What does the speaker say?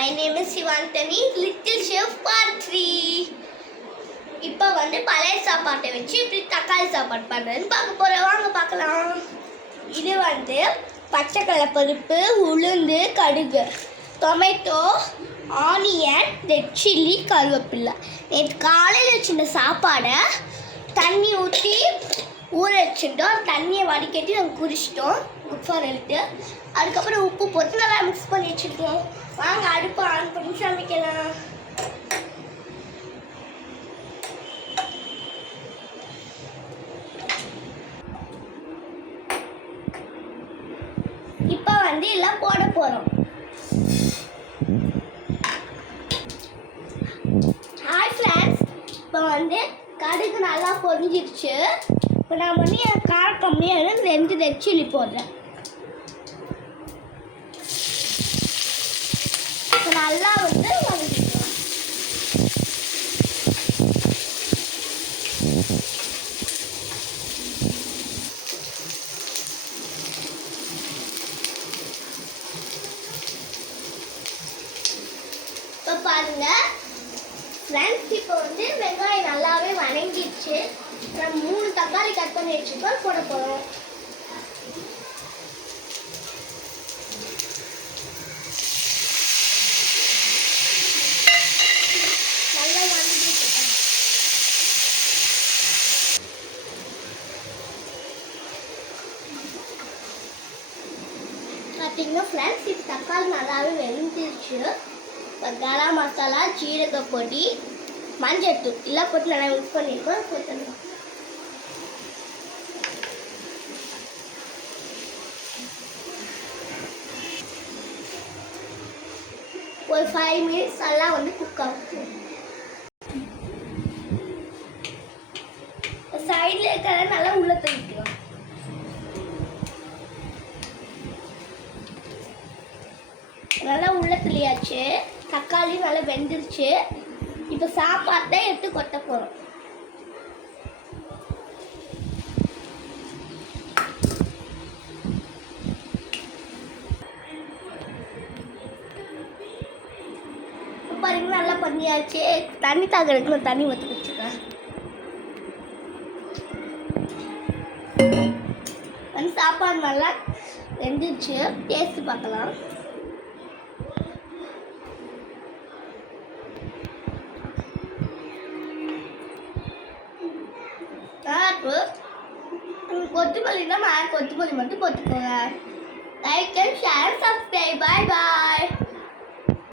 My name is Shivantani, Little Chef Part 3. இப்போ பழைய சாப்பாட்டை வச்சு இப்படி தக்காளி சாப்பாடு பண்ணுறதுன்னு பார்க்க போகிறோம். வாங்க பார்க்கலாம். இது பச்சைக்கடலை பருப்பு, உளுந்து, கடுகு, டொமேட்டோ, ஆனியன், ரெட் சில்லி, கருவேப்பிலை. நேற்று காலையில் வச்சுருந்த சாப்பாடை தண்ணி ஊற்றி ஊற வச்சுட்டோம். தண்ணியை வடிகட்டி நாங்கள் குடிச்சிட்டோம் குட் ஃபார் ஹெல்த்து. அதுக்கப்புறம் உப்பு போட்டு நல்லா மிக்ஸ் பண்ணி வச்சுருக்கோம். வாங்க அடுப்பு ஆன் பண்ணி சமைக்கலாம். இப்போ எல்லாம் போட போகிறோம். ஹாய் ஃப்ரெண்ட்ஸ், இப்போ கடுகு நல்லா பொரிஞ்சிருச்சு. இப்போ நான் காரம் கம்மியாக 2 ரெட் சில்லி போடுறேன். இப்போ நல்லா வதக்கிக்கலாம். இப்போ பாருங்க ஃப்ரெண்ட்ஸ், இப்போ வெங்காயம் நல்லாவே வதங்கிடுச்சு. நம்ம 3 தக்காளி கட் பண்ணி வச்சுக்கோம் போட போகிறோம். நல்லா வதங்கிட்டு பார்த்தீங்கன்னா ஃப்ரெண்ட்ஸ், இப்போ தக்காளி நல்லாவே வெந்துருச்சு. இப்போ கரம் மசாலா, ஜீரக பொடி, மஞ்சள் தூள் எல்லாம் போட்டு நல்லா மிக்ஸ் பண்ணியிருக்கோம். போட்டுடலாம். ஒரு 5 மினிட்ஸ் நல்லா குக் ஆகும். சைடில் இருக்கிறத நல்லா உள்ள தள்ளிக்கலாம். நல்லா உள்ள தள்ளியாச்சு. தக்காளி நல்லா வெந்துருச்சு. இப்போ சாப்பாட்டை எடுத்து கொட்ட போகிறோம். பாருங்க நல்லா பண்ணியாச்சு. தண்ணி தாக்கிறதுக்கு தண்ணி ஊற்றி வச்சுக்கேன். சாப்பாடு நல்லா வெந்துருச்சு. டேஸ்ட் பார்க்கலாம். கொத்தமல்லி தான் கொத்தமல்லி மட்டும் போட்டுக்கோங்க. Like and share.